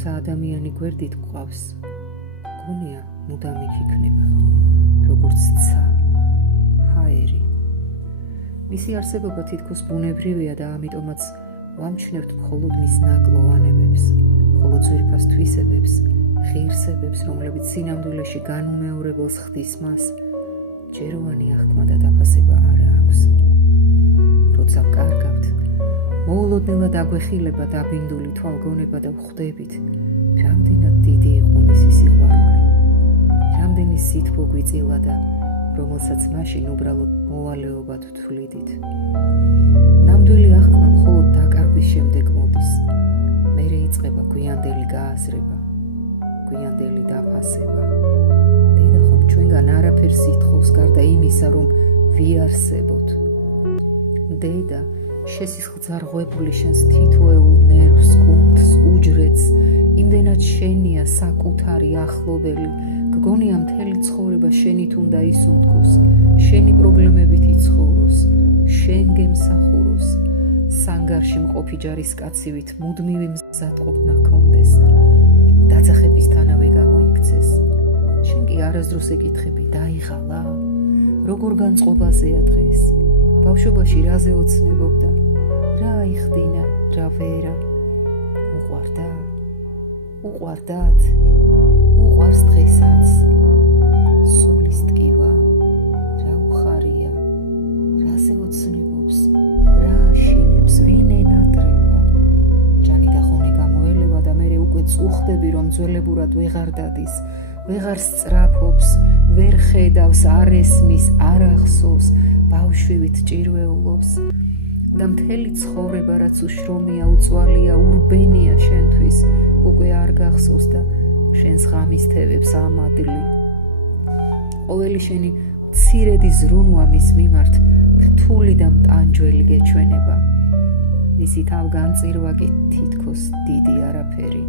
როცა ადამიანი გვერდით გვყავს, გონია მუდამ იქ იქნება, როგორც ცა, ჰაერი. მისი არსებობა თითქოს ბუნებრივია და ამიტომაც ვამჩნევთ მხოლოდ მის ნაკლოვანებებს, ხოლო ძვირფას თვისებებს, ღირსებებს, რომლებიც სინამდვილეში განუმეორებელს ხდის მას, ჯეროვანი აღქმა და დაფასება არა აქვს. როცა ვკარგავთ, მოულოდნელად აგვეხილება დაბინდული თვალგონება და ვხვდებით, რამდენად დიდი იყო მისი სიყვარული, რამდენი სითბო გვიწილა და რომელსაც მაშინ უბრალოდ მოვალეობად ვთვლიდით. ნამდვილი აღქმა მხოლოდ დაკარგვის შემდეგ მოდის, მერე იწყება გვიანდელი გააზრება, გვიანდელი დაფასება. დედა ხომ ჩვენგან არაფერს ითხოვს გარდა იმისა, რომ ვიარსებოთ. დედა შესიზღძარღვებული შენს თითოეულ ნერვს, კუნთს, უჯრედს, იმდენად შენია საკუთარი ახლობელი, გგონია მთელი ცხოვრება შენით უნდა ისუნთქოს, შენი პრობლემებით იცხოვროს, შენ გემსახუროს, სანგარში მყოფი ჯარისკაცივით მუდმივი მზადყოფნა ჰქონდეს, დაძახებისთანავე გამოიქცეს. შენ კი არასდროს ეკითხები, დაიღალა? როგორ განწყობაზეა დღეს? ბავშვობაში რაზე ოცნებობდა? რა იხდინა, რა ვერა? უყვარდა? უყვარდათ? უყვარს დღესაც? სულის ტკივა? რა უხარია? რაზე ოცნებობს? რა აშინებს? ვინ ენატრება? ჯანი და ხონი გამოელევა და მერე უკვე წუხდები, რომ ძველებურად ვეღარ დადის, ვეღარ სწრაფობს, ვერ ხედავს, არ ესმის, არ ახსოვს, ბავშვივით ჭირვეულობს და მთელი ცხოვრება, რაც უშრომია, უწვალია, ურბენია შენთვის, უკვე არ გახსოვს და შენს ღამის თევებს ამადლი. ყოველი შენი მცირედი ზრუნვა მის მიმართ რთული და მტანჯველი გეჩვენება. მისი თავგანწირვა კი თითქოს დიდი არაფერი.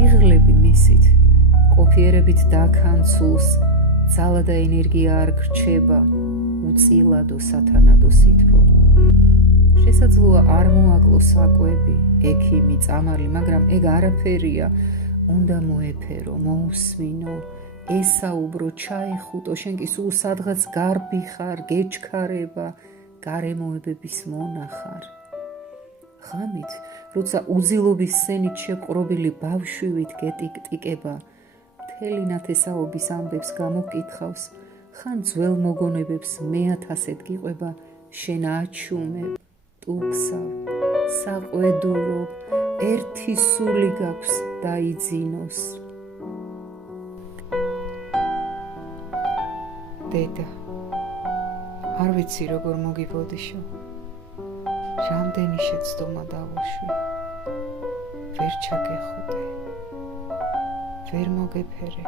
იღლები მისით, ყოფიერებით დაქანცულს, ძალა და ენერგია არ გრჩება, უწილადო სათანადო სითბო. შესაძლოა არ მოაკლოს საკვები, ექიმი, წამალი, მაგრამ ეგ არაფერია. უნდა მოეფერო, მოусმინო, ესაუბრო, ჩაეხუტო, შენ კი სულ სადღაც გარბი ხარ, გეჩქარება, გარემოებების მონახარ. ღამით, როცა უძილობის სცენით შეპყრობილი ბავშვივით გეტიკტიკება, მთელი ნათესაობის ამბებს გამოგკითხავს, ხან ძველ მოგონებებს მეათასად გიყვება, შენ აჩუმებ, ტუქსავ, საყვედურობ, ერთი სული გაქვს დაიძინოს. დედა, არ ვიცი როგორ მოგიბოდიშო, რამდენი შეცდომა დავუშვი, ვერ ჩაგეხუტე, ვერ მოგეფერე,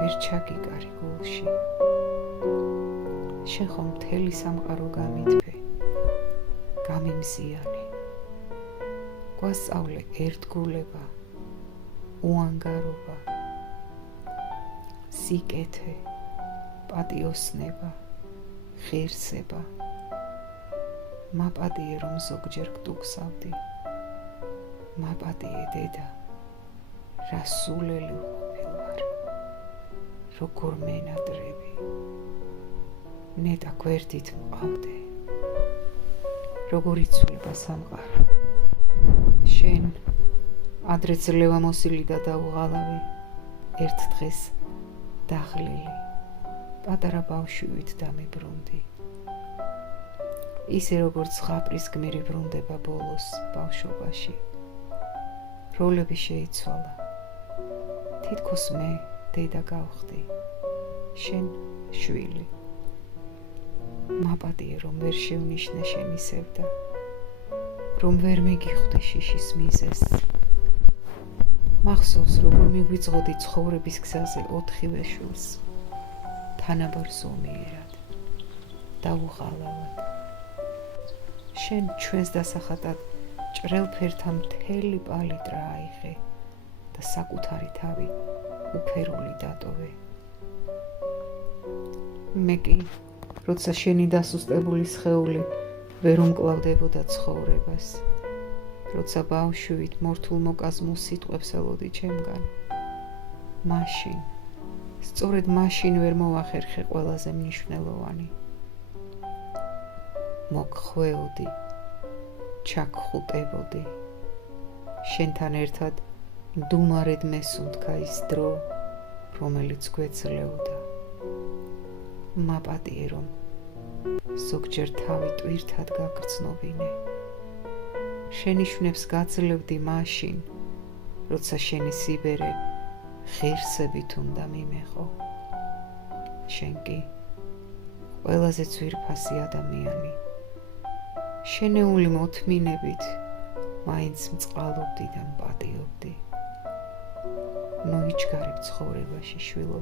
ვერ ჩაგიკარი გულში. შენ ხომ მთელი სამყარო გამითვე, გამიმზიანე, გვასწავლე ერთგულება, უანგარობა, სიკეთე, პატიოსნება, ღირსება. მაპატიე რომ ზოგჯერ გტუქსავდი, მაპატიე დედა, რა სულელი ვყოფილ ვარ, როგორ მენატრები, ნეტა გვერდით მყავდე, როგორ იცვლება სამყარო. შენ ადრე ძლევამოსილი და დაუღალავი, ერთ დღეს დაღლილი, პატარა ბავშვივით დამიბრუნდი. ისე როგორც ზღაპრის გმირი ბრუნდება ბოლოს ბავშვობაში. როლები შეიცვალა. თითქოს მე დედა გავხდი, შენ შვილი. მაპატიე რომ ვერ შევნიშნე შენი სევდა, რომ ვერ მეგიხვდე შიშის მიზეზს. მახსოვს როგორ მიგვიწყოდი ცხოვრების გზაზე 4 შვილს, თანაბარ ზომიერად, დაუღალავად. შენ ჩვენს დასახატად ჭრელ ფერთა მთელი პალიტრა აიღე და საკუთარი თავი უფერული დატოვე. მე კი, როცა შენი დასუსტებული სხეული ვერ უმკლავდებოდა ცხოვრებას, როცა ბავშვივით მორთულ მოკაზმულ სიტყვებს ელოდი ჩემგან, მაშინ, სწორედ მაშინ ვერ მოვახერხე ყველაზე მნიშვნელოვანი. მოგხვეოდი, ჩაგხუტებოდი, შენთან ერთად მდუმარედ მესუნთქა ის დრო, რომელიც გვეძლეოდა. მაპატიე რომ ზოგჯერ თავი ტვირთად გაგრძნობინე. შენი შვნებს გაძლევდი მაშინ, როცა შენი სიბერე ღირსებით უნდა მიმეყო. შენ კი ყველაზე ძვირფასი ადამიანი. შენეული მოთმინებით მაინც მწყალობდი და მპატიობდი. მოიჩქარებ ცხოვრებაში, შვილო,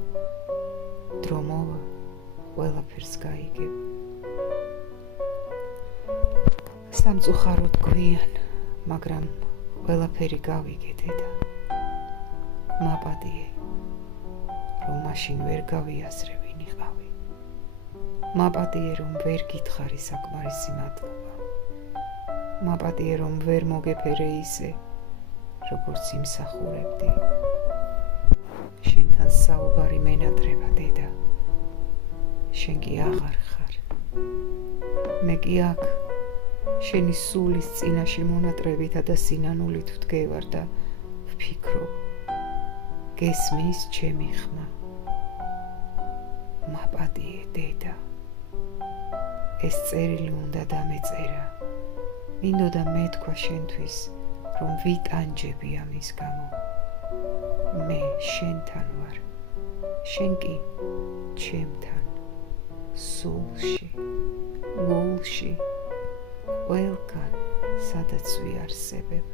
დრო მოვა, ყველაფერს გაიგებ. სამწუხაროდ გვიან, მაგრამ ყველაფერი გავიგე, დედა. მაპატიე, რომ მაშინ ვერ გავიაზრე ვინ იყავი. მაპატიე, რომ ვერ გითხარი საკმარისი მადლობა. მაპატიე, რომ ვერ მოგეფერე ისე, როგორც იმსახურებდი. შენთან საუბარი მენატრება, დედა. შენ კი აღარ ხარ. მე კი აქ შენი სულის წინაში მონატრებითა და სინანულით ვდგევარ და ვფიქრობ, გესმის ჩემი ხმა. მაპატიე, დედა. ეს წერილი უნდა დამეწერა. მინდოდა მეთქვა შენთვის, რომ ვიტანჯები ამის გამო. მე შენთან ვარ, შენ კი ჩემთან, სულში, გულში, ყველგან, სადაც ვიარსებებ.